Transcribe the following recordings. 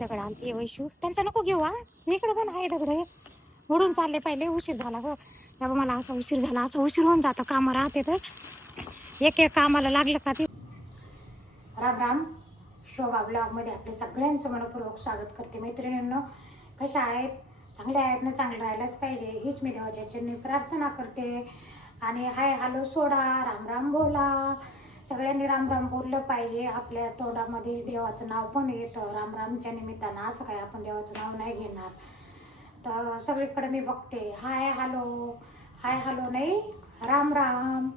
दगड आणते वैशू, त्यांचा नको घेऊ हा. इकडे पण आहे दगड, उडून चालले पहिले. उशीर झाला गो बाबा, मला असा उशीर झाला, असं उशीर होऊन जातो कामं राहते तर. एक एक कामाला लागलं का ते. राम राम. शोभा ब्लॉगमध्ये आपले सगळ्यांचं मनपूर्वक स्वागत करते. मैत्रिणींनो, कशा आहेत? चांगल्या आहेत ना? चांगलं राहायलाच पाहिजे हीच मी देवाच्या चरणी प्रार्थना करते. आणि हाय हॅलो सोडा, राम राम बोला. सगळ्यांनी राम राम बोललं पाहिजे. आपल्या तोंडामध्ये देवाचं नाव पण येतं राम रामच्या निमित्तानं. असं काय आपण देवाचं नाव नाही घेणार? तर सगळीकडे मी बघते हाय हॅलो नाही, राम राम.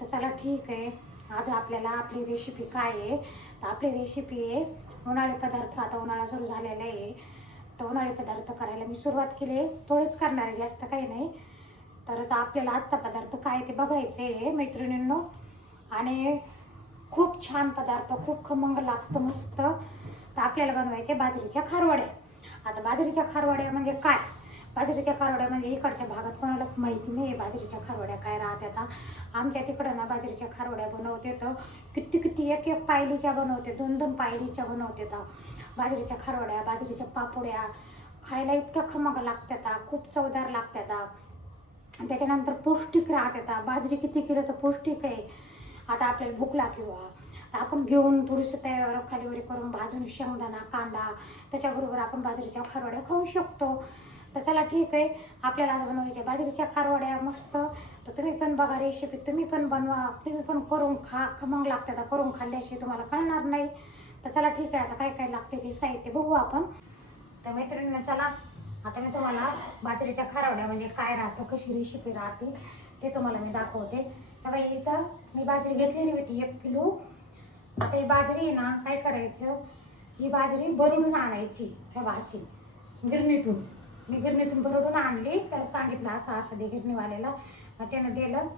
तर चला ठीक आहे. आज आपल्याला आपली रेसिपी काय आहे? तर आपली रेसिपी आहे उन्हाळी पदार्थ. आता उन्हाळा सुरू झालेला आहे, तर उन्हाळी पदार्थ करायला मी सुरुवात केली आहे. थोडेच करणार आहे, जास्त काही नाही. तर आता आपल्याला आजचा पदार्थ काय ते बघायचं आहे मैत्रिणींनो. आणि खूप छान पदार्थ, खूप खमंग लागतं, मस्त. तर आपल्याला बनवायचे बाजरीच्या खारवड्या. आता बाजरीच्या खारवड्या म्हणजे काय? बाजरीच्या खारवड्या म्हणजे इकडच्या भागात कोणालाच माहिती नाही आहे बाजरीच्या खारवड्या काय राहतात. आमच्या तिकडं ना बाजरीच्या खारवड्या बनवते, तर किती किती एक एक पायलीच्या बनवते, दोन दोन पायलीच्या बनवते. तर बाजरीच्या खारवड्या, बाजरीच्या पापोड्या खायला इतक्या खमंग लागतात, खूप चवदार लागतात. त्याच्यानंतर पौष्टिक राहतात. बाजरी किती केलं तर पौष्टिक आहे. आता आपल्याला भूक लागली बा, आपण घेऊन थोडीसं तयार खालीवरी करून भाजून शेंगदाणा कांदा त्याच्याबरोबर आपण बाजरीच्या खारवड्या खाऊ शकतो. तर चला ठीक आहे, आपल्याला आज बनवायच्या बाजरीच्या खारवड्या मस्त. तर तुम्ही पण बघा रेसिपी, तुम्ही पण बनवा, तुम्ही पण करून खा. खमंग लागतात, करून खाल्ल्याशिवाय तुम्हाला कळणार नाही. तर चला ठीक आहे, आता काय काय लागते ते साहित्य बघू आपण. तर मैत्रिणींना चला, आता मी तुम्हाला बाजरीच्या खारवड्या म्हणजे काय राहतं, कशी रेसिपी राहते ते तुम्हाला मी दाखवते. तर बाई इथं मी बाजरी घेतलेली होती 1 किलो. आता ही बाजरी आहे ना, काय करायचं, ही बाजरी भरडून आणायची. ह्या भाशी गिरणीतून, मी गिरणीतून भरडून आणली. त्याला सांगितलं असं असं दे गिरणीवाल्याला, मग त्यानं दिलं.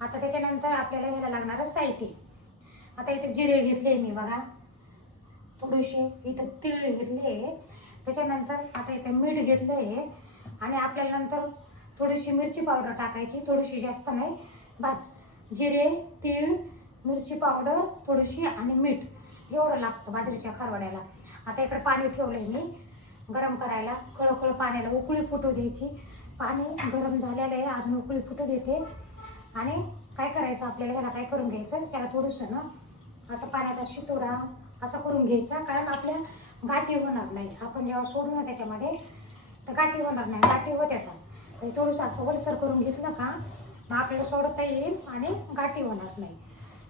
आता त्याच्यानंतर आपल्याला ह्याला लागणारं साहित्य. आता इथे जिरे घेतले मी बघा थोडेसे, इथं तीळ घेतले. त्याच्यानंतर आता इथे मीठ घेतलं आहे. आणि आपल्याला नंतर थोडीशी मिरची पावडर टाकायची, थोडीशी जास्त नाही, बस. जिरे, तीळ, मिरची पावडर थोडीशी आणि मीठ एवढं लागतं बाजरीच्या खारवड्याला. आता इकडे पाणी ठेवलं आहे मी गरम करायला. खळखळ पाण्याला उकळी फुटू द्यायची. पाणी गरम झालेलं आहे, अजून उकळी फुटू देते. आणि काय करायचं आपल्याला, ह्याला काय करून घ्यायचं, त्याला थोडंसं ना असं पाण्याचा शितोडा असं करून घ्यायचा, कारण आपल्या गाठी होणार नाही. आपण जेव्हा सोडू ना त्याच्यामध्ये तर गाठी होणार नाही, गाठी होत येतात. थोडंसं असं वरसर करून घेतलं का मग आपल्याला सोडता येईल आणि गाठी होणार नाही.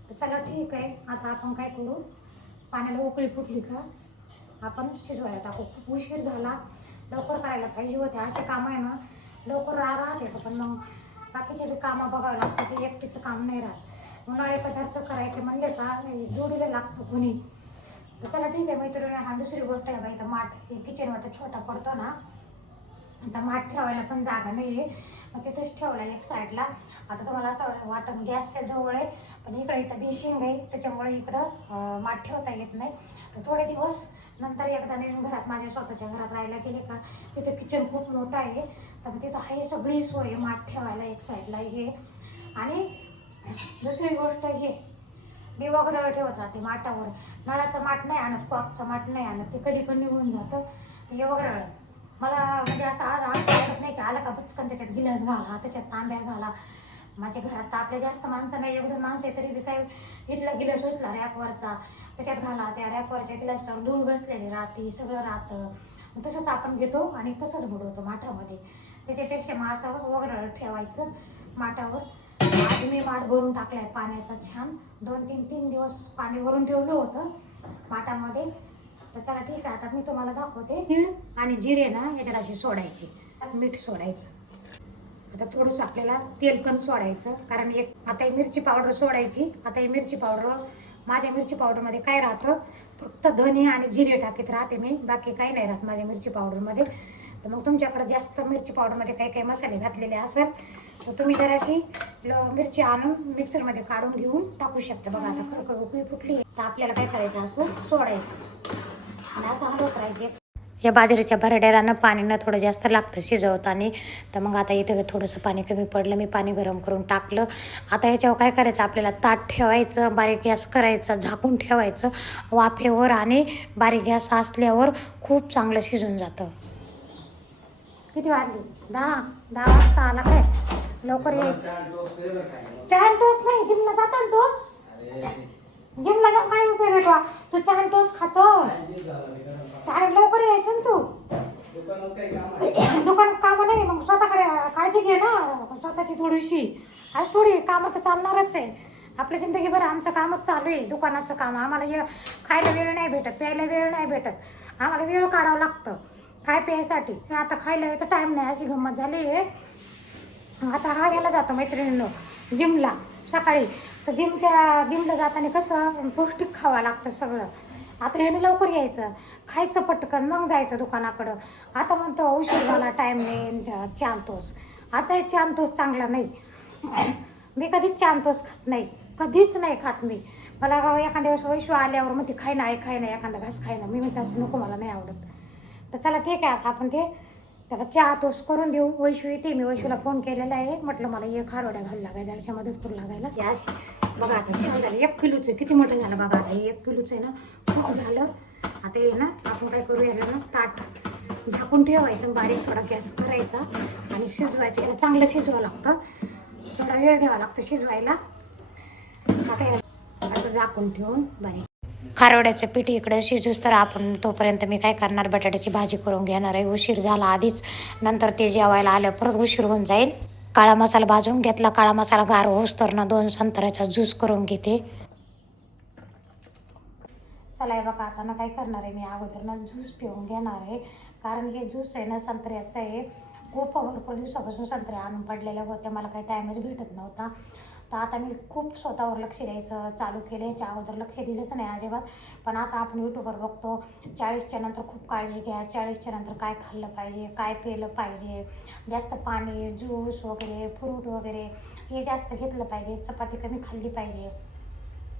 तर चला ठीक आहे, आता आपण काय करू, पाण्याला उकळी फुटली का आपण शिजवायला टाकू. खूप उशीर झाला, लवकर करायला पाहिजे होते. असे कामं आहे ना लवकर राहते, पण मग बाकीचे जे कामं बघावं लागतं, ते एकटीचं काम नाही राहत. उन्हाळे पदार्थ करायचे म्हणले का जोडीला लागतं कोणी. तर चला ठीक आहे मैत्रिणी. हा दुसरी गोष्ट आहे बाई, तर माठ, हे किचन वाटं छोटा पडतो ना, आता माठ ठेवायला पण जागा नाही आहे, मग तिथंच ठेवला एक साईडला. आता तुम्हाला असं वाटण गॅसच्या जवळ आहे, पण इथं बेशिंग आहे, त्याच्यामुळे इकडं माठ ठेवता येत नाही. तर थोडे दिवस नंतर एकदा नवीन घरात, माझ्या स्वतःच्या घरात राहायला गेले का, तिथं किचन खूप मोठं आहे, तर मग तिथं आहे सगळी सोय माठ ठेवायला एक साईडला हे. आणि दुसरी गोष्ट हे, मी वगैरे ठेवत राहते माठावर. नळाचं माठ नाही आणत, कॉकचं माठ नाही आणत, ते कधी पण निघून जातं. ते हे वगैरे मला म्हणजे असं आज वाटत नाही की आलं का पचकन त्याच्यात गिलास घाला, त्याच्यात तांब्या घाला. माझ्या घरात तर आपल्या जास्त माणसं नाही, 1-2 माणसं आहे, तरी बी काय इथला गिलास उचला रॅकवरचा त्याच्यात घाला, त्या रॅकवरच्या गिलासवर धूळ बसलेली राहते, सगळं राहतं. तसंच आपण घेतो आणि तसंच बुडवतो माठामध्ये. त्याच्यापेक्षा मग असं वगैरे ठेवायचं माठावर. आज मी माठ भरून टाकलाय पाण्याचा छान. 2-3 दिवस पाणी भरून ठेवलं होतं माठामध्ये. तर चला ठीक आहे, आता मी तुम्हाला दाखवते. तीळ आणि जिरे ना याच्यात अशी सोडायची, मीठ सोडायचं. आता थोडंसं आपल्याला तेल पण सोडायचं, कारण आता ही मिरची पावडर सोडायची. आता ही मिरची पावडर, माझ्या मिरची पावडरमध्ये काय राहतं, फक्त धने आणि जिरे टाकीत राहते मी, बाकी काही नाही राहत माझ्या मिरची पावडरमध्ये. तर मग तुमच्याकडे जास्त मिरची पावडरमध्ये काही काही मसाले घातलेले असेल तर तुम्ही जराशी मिरची आणून मिक्सरमध्ये काढून घेऊन टाकू शकता. बघा आता खडखड उकळी फुटली, तर आपल्याला काय करायचं, असं सोडायचं आणि असं हलवत राहायचं. या बाजरीच्या भरड्याला ना पाणी ना थोडं जास्त लागतं शिजवताना. तर मग आता इथं थोडंसं पाणी कमी पडलं, मी पाणी गरम करून टाकलं. आता ह्याच्यावर काय करायचं, आपल्याला ताट ठेवायचं, बारीक गॅस करायचा, झाकून ठेवायचं वाफेवर, आणि बारीक गॅस असल्यावर खूप चांगलं शिजून जातं. किती वाजले? 10 वाजता आला काय? लवकर यायचं. चहा टोस्ट नाही, जिमला जाता ना तू? जिमला जाऊन काय उपयोग आहे? तू चहा टोस्ट खातो, काय लवकर यायचं ना तू. दुकानात कामं नाही, मग स्वतःकडे काळजी घे ना स्वतःची थोडीशी. आज थोडी कामं तर चालणारच आहे आपल्या जिंदगीभर. आमचं कामच चालू आहे, दुकानाचं काम. आम्हाला खायला वेळ नाही भेटत, प्यायला वेळ नाही भेटत, आम्हाला वेळ काढावं लागतं काय प्यायसाठी. आता खायला तर टाईम नाही, अशी गंमत झाली आहे. आता हा याला जातो मैत्रिणींनो जिमला सकाळी. तर जिमला जाताना कसं पौष्टिक खावं लागतं सगळं. आता ह्याने लवकर यायचं, खायचं पटकन, मग जायचं दुकानाकडं. आता म्हणतो उशीर झाला, टाईम नाही, चांतोस. असाही चांतोस चांगला नाही. मी कधीच चांतोस खात नाही, कधीच नाही खात मी. मला एखाद्या दिवस वैशू आल्यावर मग ती खाय ना एखादा घास खाय ना, मी म्हणते असं नको, मला नाही आवडत. तर चला ठीक आहे, आता आपण त्याला चहा तोस करून देऊ. वैशू येते, मी वैशूला फोन केलेला आहे, म्हटलं मला खारोड्या घालू लागायचं, जराशा मदत करू लागायला. गॅस बघा आता छान झालं, 1 किलोचं आहे. किती मोठं झालं बघा, आता 1 किलोचं आहे ना, खूप झालं. आता हे ना आपण काय करूया ना, ताट झाकून ठेवायचं, बारीक थोडा गॅस करायचा आणि शिजवायचं. याला चांगलं शिजवावं लागतं, थोडा वेळ द्यावा लागतं शिजवायला. आता असं झाकून ठेवून बारीक खारवड्याचं पीठ इकडे शिजूस तर आपण तोपर्यंत मी काय करणार, बटाट्याची भाजी करून घेणार आहे. उशीर झाला आधीच, नंतर ते जेवायला आलं परत उशीर होऊन जाईल. काळा मसाला भाजून घेतला, काळा मसाला गार होस तर ना 2 संत्र्याचा ज्यूस करून घेते. चला हे बघा, आता ना काय करणार आहे, मी अगोदर ना ज्यूस पिऊन घेणार आहे. कारण हे ज्यूस आहे ना संत्र्याचं आहे. खूप भरपूर दिवसापासून संत्र्या आणून पडलेल्या होत्या, मला काही टाईमच भेटत नव्हता. तर आता मी खूप स्वतःवर लक्ष द्यायचं चालू केलं. ह्याच्या अगोदर लक्ष दिलंच नाही अजिबात, पण आता आपण यूट्यूबवर बघतो 40च्या नंतर खूप काळजी घ्या, 40च्या नंतर काय खाल्लं पाहिजे, काय पिलं पाहिजे, जास्त पाणी, ज्यूस वगैरे, फ्रूट वगैरे हे जास्त घेतलं पाहिजे, चपाती कमी खाल्ली पाहिजे,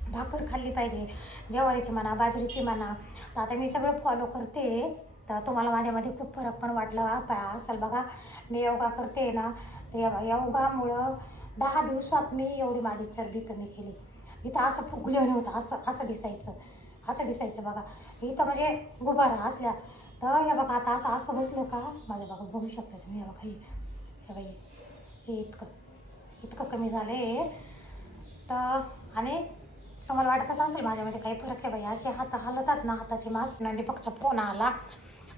भाकर खाल्ली पाहिजे, ज्वारीची म्हणा, बाजरीची म्हणा. तर आता मी सगळं फॉलो करते. तर तुम्हाला माझ्यामध्ये खूप फरक पण वाटला असेल बघा. मी योगा करते ना, योगामुळं 10 दिवसात मी एवढी माझी चरबी कमी केली. इथं असं फुगलं नव्हतं, असं दिसायचं बघा. इथं म्हणजे गुबारा असल्या. तर हे बघा आता असं बसलं का माझं बघा, बघू शकता तुम्ही. हे बघा हे बाई, हे इतकं कमी झालं आहे. तर आणि तुम्हाला वाटतच असेल माझ्यामध्ये काही फरक आहे बाई. असे हात हलतात ना, हाताची मास. दीपकचा फोन आला,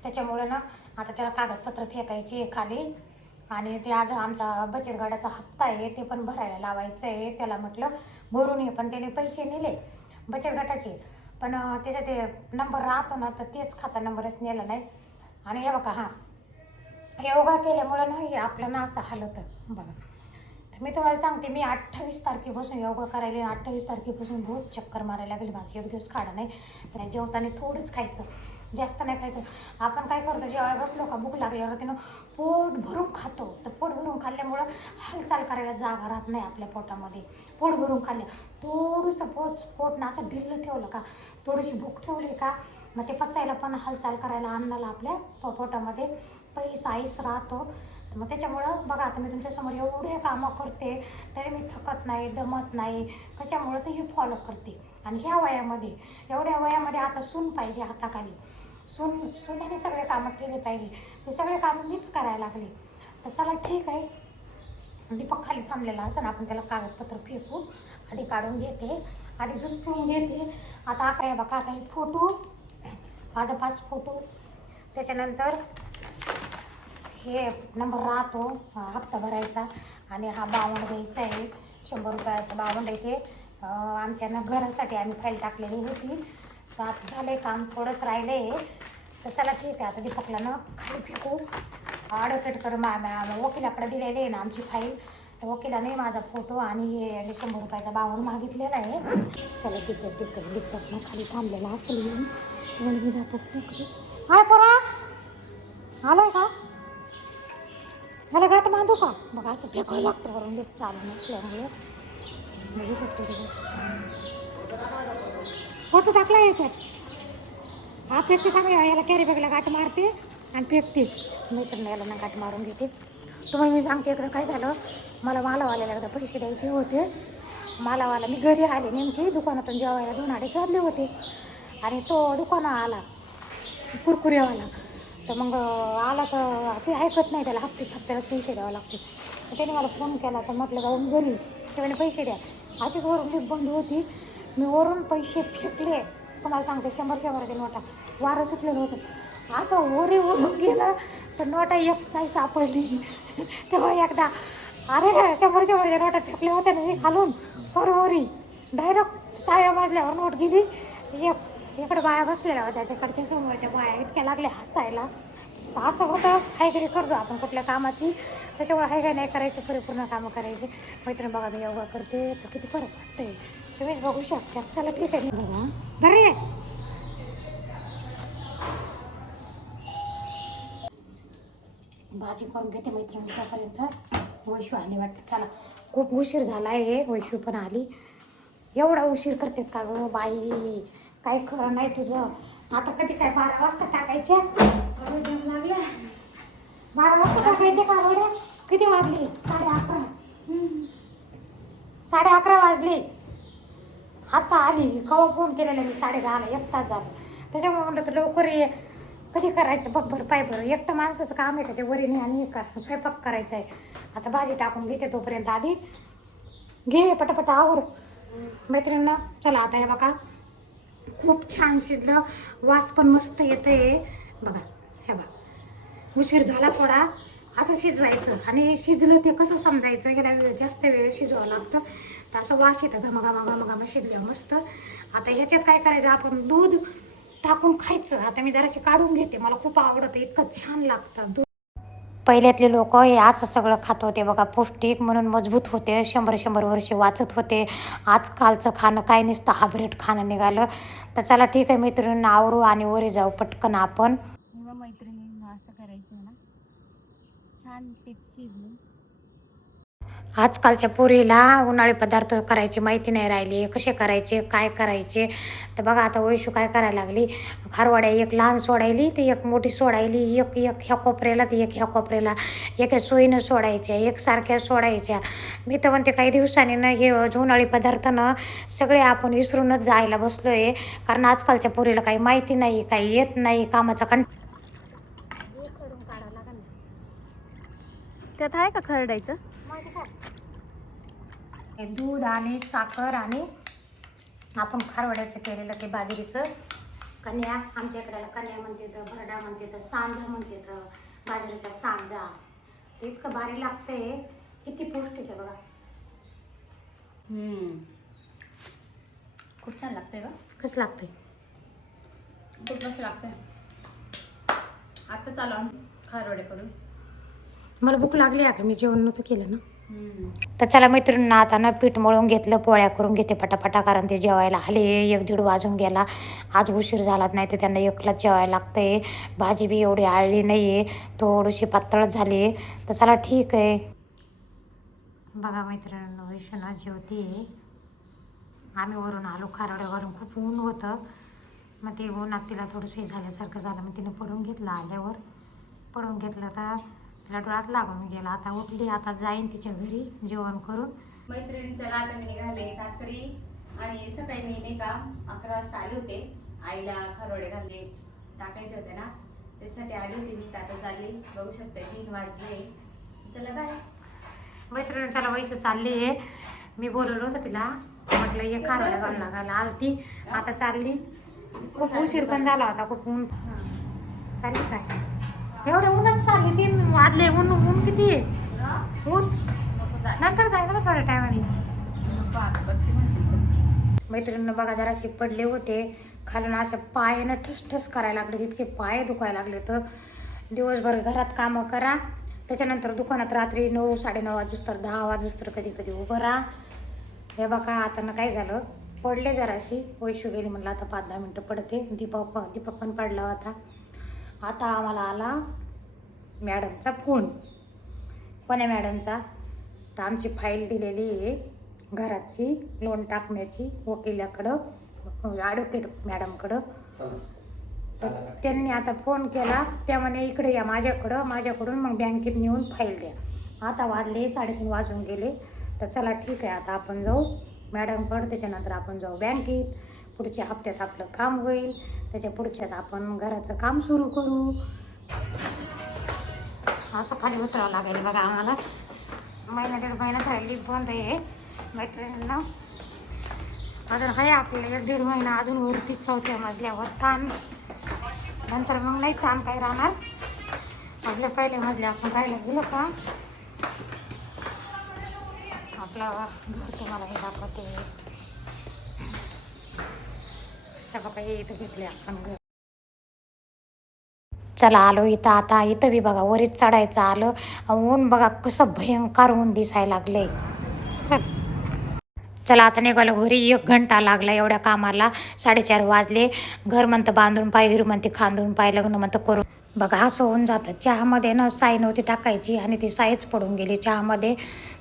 त्याच्यामुळे ना आता त्याला कागदपत्र फेकायची खाली. आणि ते आज आमचा बचत गटाचा हप्ता आहे, ते पण भरायला लावायचं आहे. त्याला म्हटलं भरून ये, पण त्याने पैसे नेले बचत गटाचे, पण त्याचा ते नंबर राहतो ना, तर तेच खाता नंबरच नेला नाही. आणि हे बघा, योगा केल्यामुळं नाही आपलं ना असं हालतं बघा. तर मी तुम्हाला सांगते, मी 28 तारखेपासून योगा करायला, 28 तारखेपासून रोज चक्कर मारायला लागली. माझं एक दिवस काढा नाही. तर जेवताना थोडंच खायचं, जास्त नाही खायचं. आपण काय करतो, जेवायला बसलो का भूक लागल्यावर त्यानं पोट भरून खातो. तर पोट भरून खाल्ल्यामुळं हालचाल करायला जागा राहत नाही आपल्या पोटामध्ये. पोट भरून खाल्ल्या थोडंसं पोटनं असं ढिल्लं ठेवलं का, थोडीशी भूक ठेवली का, मग ते पचायला पण, हालचाल करायला अन्नाला आपल्या पोटामध्ये पैसा राहतो. मग त्याच्यामुळं बघा, आता मी तुमच्यासमोर एवढे कामं करते तरी मी थकत नाही, दमत नाही. कशामुळं तर हे फॉलो करते. आणि ह्या वयामध्ये, एवढ्या वयामध्ये आता सून पाहिजे हाताखाली. सुनेने सगळे कामं केले पाहिजे. ते सगळे कामं मीच करायला लागले. तर चला ठीक आहे, दीपक खाली थांबलेला असं ना, आपण त्याला कागदपत्र फेकू. आधी काढून घेते, आधी ज्यूस पिऊन घेते. आता काय बघा, आता हे फोटो, माझा 5 फोटो, त्याच्यानंतर हे नंबर राहतो हप्ता भरायचा. आणि हा बावंड द्यायचा आहे, 100 रुपयाचा बावंड आहे. ते आमच्या ना घरासाठी आम्ही फाईल टाकलेली होती. तर आता झालं आहे काम, थोडंच राहिलं आहे. तर चला ठीक आहे, आता दीपकला ना खाली फेकू. ॲडव्होकेट वकिलाकडे दिलेली आहे ना आमची फाईल. तर वकिलाने माझा फोटो आणि हे 100 रुपयाचा बावंड मागितलेला आहे. चला दीपक ना खाली थांबलेला असेल येऊन, मुलगी दाखवतो. हाय परा, आलाय का? मला गाठ बांधू का? मग असं फेकावं लागतं वरून, लेप चालू नसल्यामुळे. बघू शकतो फोटो टाकला याच्यात. हा फेकते चांगली याला कॅरी बॅगला गाठ मारते आणि फेकते. मैत्रिणी याला ना गाठ मारून घेते. तुम्हाला मी सांगते एकदा काय झालं, मला मालावाल्याला एकदा पैसे द्यायचे होते. मालावाला मी घरी आले नेमकी दुकानातून जेवायला 2-2.5 वाजले होते आणि तो दुकानात आला कुरकुऱ्यावाला. तर मग आला तर ते ऐकत नाही, त्याला हप्त्यालाच पैसे द्यावं लागते. तर त्याने मला फोन केला तर म्हटलं जाऊन घरी, त्याने पैसे द्या. अशीच वरून लिफ्ट बंद होती, मी वरून पैसे फेकले. तुम्हाला सांगते 100-100च्या नोटा, वारं सुटलेलं होतं. असं वरी ओढून गेलं तर नोटा एक नाही सापडली. तेव्हा एकदा अरे 100-100च्या नोटा फेकल्या होत्या ना मी खालून वरी डायरेक्ट 6व्या मजल्यावर नोट गेली. इकडे बाया बसलेल्या होत्या, तिकडच्या समोरच्या बाया इतक्या लागल्या हसायला. असं होतं हायगरी करतो आपण कुठल्या कामाची, त्याच्यामुळे हायगाय नाही करायची, परिपूर्ण कामं करायची. मैत्रीण बघा मी योगा करते तर किती फरक वाटतंय तुम्ही बघू शकता. चला ठीक आहे बघा घरी भाजी करून घेते मैत्रिणी. त्यापर्यंत वैशू आली वाटतं. चला खूप उशीर झाला आहे, वैशू पण आली. एवढा उशीर करते का गं बाई, काही खरं नाही तुझं. आता कधी काय 12 वाजता टाकायच्या लागल्या, 12 वाजता टाकायचे का बरं? किती वाजले? 11:30. 11:30 वाजले. आता आली कवा फोन केलेला मी 10:30ला, 1 तास झाला. त्याच्यामुळे म्हटलं तर लवकर ये. कधी करायचं बघ बरं, पाय बरं. एकटं माणसाचं काम आहे का ते वरीने आणि हे कर स्वयंपाक करायचा आहे. आता भाजी टाकून घेते तोपर्यंत, आधी घे पटापट आवर मैत्रिणींना. चला आता हे बघा खूप छान शिजलं, वास पण मस्त येतोय बघा. हे बघा उशीर झाला थोडा, असं शिजवायचं. आणि शिजलं ते कसं समजायचं, ह्याला जास्त वेळ शिजवावं लागतं. तर असं वास येतं घमाघमा शिजल्यावर मस्त. आता ह्याच्यात काय करायचं, आपण दूध टाकून खायचं. आता मी जराशी काढून घेते, मला खूप आवडतं, इतकं छान लागतं दूध. पहिल्यातले लोक हे असं सगळं खात होते बघा, पौष्टिक म्हणून मजबूत होते, 100-100 वर्षे वाचत होते. आजकालचं खाणं काय नुसतं हायब्रिड खाणं निघालं. तर चला ठीक आहे मैत्रिणींना आवरू आणि वरी जाऊ पटकन आपण. मैत्रिणींना असं करायचं ना, छान पीठ शिजलं. आजकालच्या पोरीला उन्हाळी पदार्थ करायची माहिती नाही राहिली, कसे करायचे काय करायचे. तर बघा आता वैशू काय करायला लागली, खारवड्या एक लहान सोडायली तर एक मोठी सोडायली, एक ह्या कोपऱ्याला तर एक ह्या कोपऱ्याला, एका सोयीनं सोडायच्या, एकसारख्या सोडायच्या. मी तर म्हणते काही दिवसांनी ना हे उन्हाळी पदार्थ ना सगळे आपण विसरूनच जायला बसलो आहे. कारण आजकालच्या पोरीला काही माहिती नाही, काही येत नाही, कामाचा खडून काढावं लागेल. त्यात आहे का खरडायचं? दूध आणि साखर आणि आपण खारवड्याचं केलेलं ते बाजरीचं कन्या, आमच्या इकडे कन्या म्हणते तर, भरडा म्हणते तर, सांजा म्हणते तर, बाजरीचा सांजा. इतकं भारी लागते, किती पौष्टिक आहे बघा. खूप छान लागतंय का? कसं लागतंय? खूप मस्त लागतंय. आता चालू खारवडे करून. मला भूक लागली आहे का, मी जेवण नव्हतं केलं ना. तर चला मैत्रिणींना आता ना पीठ मळून घेतलं, पोळ्या करून घेते पटापटा. कारण ते जेवायला आले, 1-1:30 वाजून गेला. आज उशीर झालाच नाही तर त्यांना 1लाच जेवायला लागतंय. भाजी बी एवढी आळली नाही आहे, थोडीशी पातळच झाली आहे. तर चला ठीक आहे. बघा मैत्रिणींना वैष्णव जेवते. आम्ही वरून आलो खारवड्यावरून, खूप ऊन होतं. मग ते उन्हात तिला थोडंसं झाल्यासारखं झालं, मग तिने पडून घेतलं. आल्यावर पडून घेतलं तर तिला डोळ्यात लागून गेला. आता उठली, आता जाईन तिच्या घरी जेवण करून. मैत्रिणींचा आता मी निघाले सासरी. आणि सकाळी मी नाही का 11 वाजता आले होते, आईला खारवडे घालले टाकायचे होते ना, त्यासाठी आली होती मी. आता चालली, बघू शकते 3 वाजले. चला बाय मैत्रिणी. त्याला वैसे चालली आहे, मी बोलवलं होतं तिला, म्हटलं ये खारवड्या घालून लागायला आलती. आता चालली, खूप उशीर पण झाला होता, खूप ऊन. चालली काय एवढ्या ऊनच चालली 3 वाजले. ऊन किती आहे, ऊन नंतर जायचं ना थोड्या टायमाने. मैत्रिणींना बघा जराशी पडले होते खालून, अशा पायानं ठसठस करायला लागले, जितके पाय दुखायला लागले. तर दिवसभर घरात कामं करा, त्याच्यानंतर दुकानात रात्री 9-9:30 वाजूस तर 10 वाजूस तर कधी कधी उभं राहा. हे बघा आता ना काय झालं, पडले जराशी. वैशू गेली, म्हणलं आता 5-10 मिनटं पडते. दीपक पण पडला होता. आता आम्हाला आला मॅडमचा फोन. कोण्या मॅडमचा? तर आमची फाईल दिलेली आहे घराची लोन टाकण्याची वकिलाकडं, ॲडव्होकेट मॅडमकडं. तर त्यांनी आता फोन केला, त्यामुळे इकडे या माझ्याकडून मग बँकेत नेऊन फाईल द्या. आता वाजले 3:30 वाजून गेले. तर चला ठीक आहे, आता आपण जाऊ मॅडमकडं, त्याच्यानंतर आपण जाऊ बँकेत. पुढच्या हप्त्यात आपलं काम होईल, त्याच्या पुढच्यात आपण घराचं काम सुरू करू. असं खाली उतरावं लागेल बघा आम्हाला. महिना 1.5 महिना झाली बंद आहे मैत्रिणींना. अजून आहे आपल्याला 1-1.5 महिना अजून वरती 4थ्या मजल्यावर ताण. नंतर मग नाही ताण काही राहणार. आपल्या पहिल्या मजल्या आपण राहायला गेलो का आपलं घर तुम्हाला हे दाखवते. त्या बघा हे इथं घेतले आपण घर. चला आलो इथं. आता इथं बी बघा वरीच चढायचं आलं. ऊन बघा कसं भयंकर ऊन दिसायला लागले. चला आता निघालो घरी. 1 घंटा लागला एवढ्या कामाला. 4:30 वाजले. घर म्हणतं बांधून पाय, हिरू म्हणते खांदून पाय, लग्न म्हणतं करून. बघा असं होऊन जातं. चहामध्ये ना साई नव्हती टाकायची आणि ती साईच पडून गेली चहामध्ये.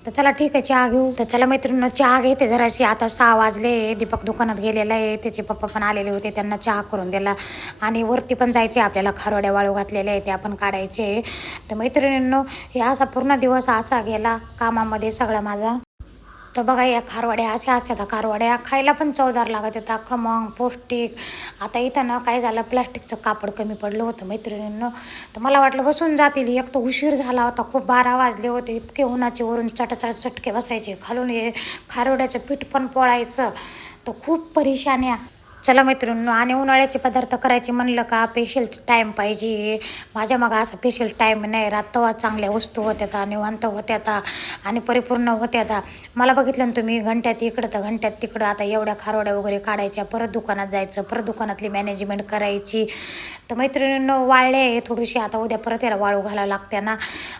तर चला ठीक आहे चहा घेऊ. तर चला मैत्रिणींनो चहा घेते जराशी. आता 6 वाजले. दीपक दुकानात गेलेला आहे, त्याचे पप्पा पण आलेले होते, त्यांना चहा करून दिला. आणि वरती पण जायचे आपल्याला, खारोड्या वाळू घातलेल्या आहे त्या पण काढायचे. तर मैत्रिणींनो हे असा पूर्ण दिवस असा गेला कामामध्ये सगळा माझा. तर बघा या खारवड्या अशा असतात. खारवड्या खायला पण चवदार लागत होता, खमंग पौष्टिक. आता इथं ना काय झालं, प्लास्टिकचं कापड कमी पडलं होतं मैत्रिणींनो. तर मला वाटलं बसून जातील. एक तर उशीर झाला होता खूप, 12 वाजले होते. इतके उन्हाचे वरून चटाचट चटके बसायचे, खालून हे खारवड्याचं पीठ पण पोळायचं. तर खूप परेशान्या. चला मैत्रिणींनो, आणि उन्हाळ्याचे पदार्थ करायचे म्हणलं का स्पेशल टाईम पाहिजे. माझ्या मग असा स्पेशल टाईम नाही राहत. तेव्हा चांगल्या वस्तू होत्या, निवांत होत्या आणि परिपूर्ण होत्या. मला बघितलं ना तुम्ही, घंट्यात इकडं तर घंट्यात तिकडं. आता एवढ्या खारोड्या वगैरे काढायच्या, परत दुकानात जायचं, परत दुकानातली मॅनेजमेंट करायची. तर मैत्रिणींनो वाळले आहे थोडीशी. आता उद्या परत याला वाळू घालावं लागते ना,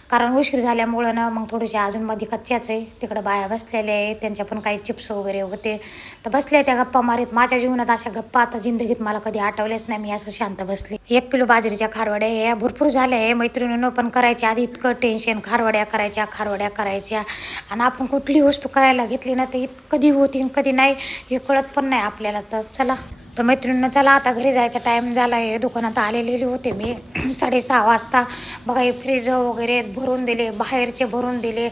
कारण उशीर झाल्यामुळं ना मग थोडीशी अजून मध्ये कच्च्याच आहे. तिकडं बाया बसलेल्या आहे, त्यांच्या पण काही चिप्स वगैरे होते. तर बसल्या त्या गप्पा मारीत. माझ्या जीवनात अशा गप्पा आता जिंदगीत मला कधी आठवलेच नाही. मी असं शांत बसले. 1 किलो बाजरीच्या खारवड्या या भरपूर झाल्या आहे मैत्रिणींनो. पण करायच्या आधी इतकं टेन्शन, खारवड्या करायच्या. आणि आपण कुठली वस्तू करायला घेतली ना तर कधी होती कधी नाही हे कळत पण नाही आपल्याला. तर चला, तर मैत्रिणींनो चला आता घरी जायचा टाईम झाला आहे. दुकानात आलेले होते मी 6:30 वाजता. बघा हे फ्रीज वगैरे भरून दिले, बाहेरचे भरून दिले,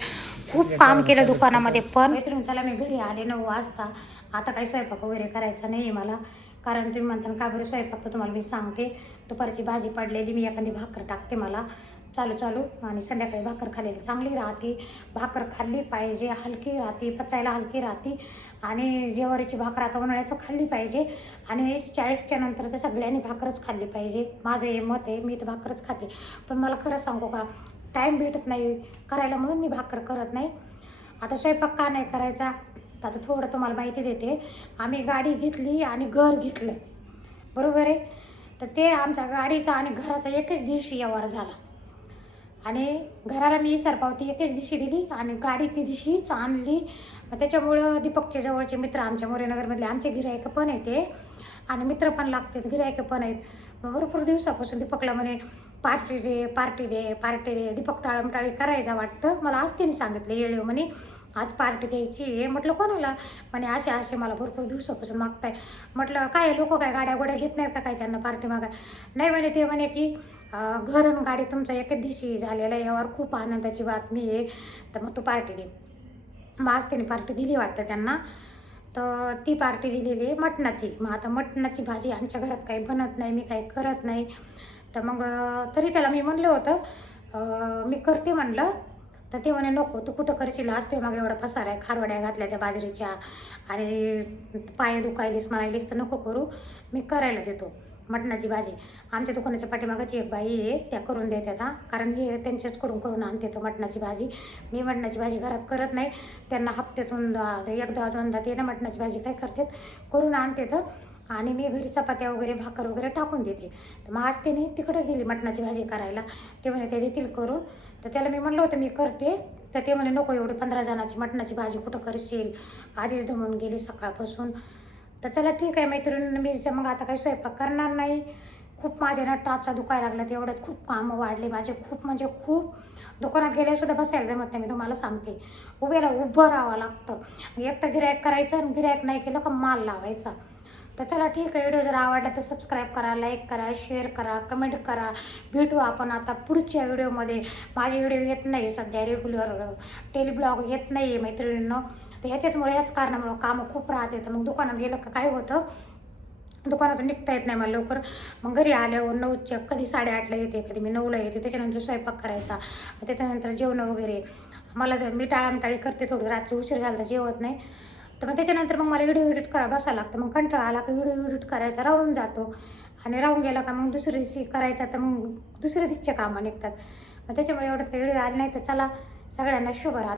खूप काम केलं दुकानामध्ये. पण मैत्रिणी चला मी घरी आले 9 वाजता. आता काही स्वयंपाक वगैरे करायचा नाही आहे मला, कारण तुम्ही म्हणता का बरं स्वयंपाक, तर तुम्हाला मी सांगते. दुपारची भाजी पडलेली, मी एखादी भाकर टाकते मला चालू. आणि संध्याकाळी भाकर खाल्लेली चांगली राहते. भाकर खाल्ली पाहिजे, हलकी राहते, पचायला हलकी राहते. आणि ज्वारीची भाकर आता उन्हाळ्याचं खाल्ली पाहिजे. आणि 40च्या नंतर तर सगळ्यांनी भाकरच खाल्ली पाहिजे, माझं हे मत आहे. मी तर भाकरच खाते. पण मला खरंच सांगू का, टाईम भेटत नाही करायला, म्हणून मी भाकर करत नाही. आता स्वयंपाक का नाही करायचा, तर आता थोडं तुम्हाला माहिती देते. आम्ही गाडी घेतली आणि घर घेतलं, बरोबर आहे. तर ते आमच्या गाडीचा आणि घराचा एकच दिवशी व्यवहार झाला. आणि घराला मी सरपावती एकच दिवशी दिली आणि गाडी ती दिवशीच आणली. त्याच्यामुळं दीपकचे जवळचे मित्र, आमच्या मोरेनगरमधले आमचे गिऱ्हाईक पण आहेत ते, आणि मित्र पण लागतात, गिऱ्हाईक पण आहेत. मग भरपूर दिवसापासून दीपकला म्हणे पार्टी दे. दीपक टाळमटाळी करायचा वाटतं. मला आज त्यांनी सांगितलं येळेव म्हणे आज पार्टी द्यायची आहे. म्हटलं कोणाला, म्हणे असे मला भरपूर दिवसापासून मागताय. म्हटलं काय लोक काय गाड्या गोड्या घेत नाहीत का काय त्यांना पार्टी मागाय? नाही म्हणे, ते म्हणे की घर आणि गाडी तुमचा एकच दिवशी झालेला आहे, यावर खूप आनंदाची बातमी आहे, तर मग तू पार्टी दे. मग आज त्यांनी पार्टी दिली वाटतं त्यांना. तर ती पार्टी दिलेली आहे मटणाची. मग आता मटणाची भाजी आमच्या घरात काही बनत नाही, मी काही करत नाही. तर मग तरी त्याला मी म्हणलं होतं मी करते म्हणलं. तर ते म्हणे नको, तू कुठं करशील, असते मग एवढा पसार आहे, खारवड्या घातल्या त्या बाजरीच्या आणि पाय दुखायलीस म्हणायलीस, तर नको करू, मी करायला देतो मटणाची भाजी. आमच्या दुकानाच्या पाठीमागाची एक बाई आहे, त्या करून देतात हां, कारण हे त्यांच्याचकडून करून आणते तर मटणाची भाजी. मी मटणाची भाजी घरात करत नाही, त्यांना हप्त्यातून 1-2दा ते ना मटणाची भाजी काय करतात करून आणते. तर आणि मी घरी चपात्या वगैरे भाकर वगैरे टाकून देते. तर मग आज त्याने तिकडंच दिली मटणाची भाजी करायला. ते म्हणे ते देतील करून. तर त्याला मी म्हणलं होतं मी करते, तर ते म्हणे नको, एवढी 15 जणांची मटणाची भाजी कुठं करशील, आधीच दमून गेली सकाळपासून. तर चला ठीक आहे मैत्रिणी, मी मग आता काही स्वयंपाक करणार नाही. खूप माझ्या ना टाचा दुखायला लागला, तेवढ्यात खूप कामं वाढले माझे, खूप म्हणजे खूप. दुकानात गेल्यासुद्धा बसायला जमत नाही, मी तुम्हाला सांगते. उभं राहावं लागतं. एक तर गिऱ्हाईक करायचं आणि गिऱ्हाईक नाही केलं का माल लावायचा. तर चला ठीक आहे, व्हिडिओ जर आवडला तर सबस्क्राईब करा, लाईक करा, शेअर करा, कमेंट करा. भेटू आपण आता पुढच्या व्हिडिओमध्ये. माझे व्हिडिओ येत नाही सध्या रेग्युलर, डेली ब्लॉग येत नाही आहे मैत्रिणींनो. तर ह्याच्याचमुळे, ह्याच कारणामुळं कामं खूप राहते. तर मग दुकानात गेलं का काय होतं, दुकानातून निघता येत नाही मला लवकर. मग घरी आल्यावर 9च्या कधी 8:30ला येते, कधी मी 9ला येते. त्याच्यानंतर स्वयंपाक करायचा, त्याच्यानंतर जेवण वगैरे. मला जर मी टाळामटाळी करते थोडी, रात्री उशीर झाला तर जेवत नाही. तर मग त्याच्यानंतर मग मला व्हिडिओ एडिट करा बसावं लागतं. मग कंटाळा आला की व्हिडिओ एडिट करायचा राहून जातो. आणि राहून गेला का मग दुसऱ्या दिवशी करायचा, तर मग दुसऱ्या दिवशीचे कामं निघतात. मग त्याच्यामुळे एवढंच काही व्हिडिओ आले नाही. तर चला, सगळ्यांना शुभ रात्री.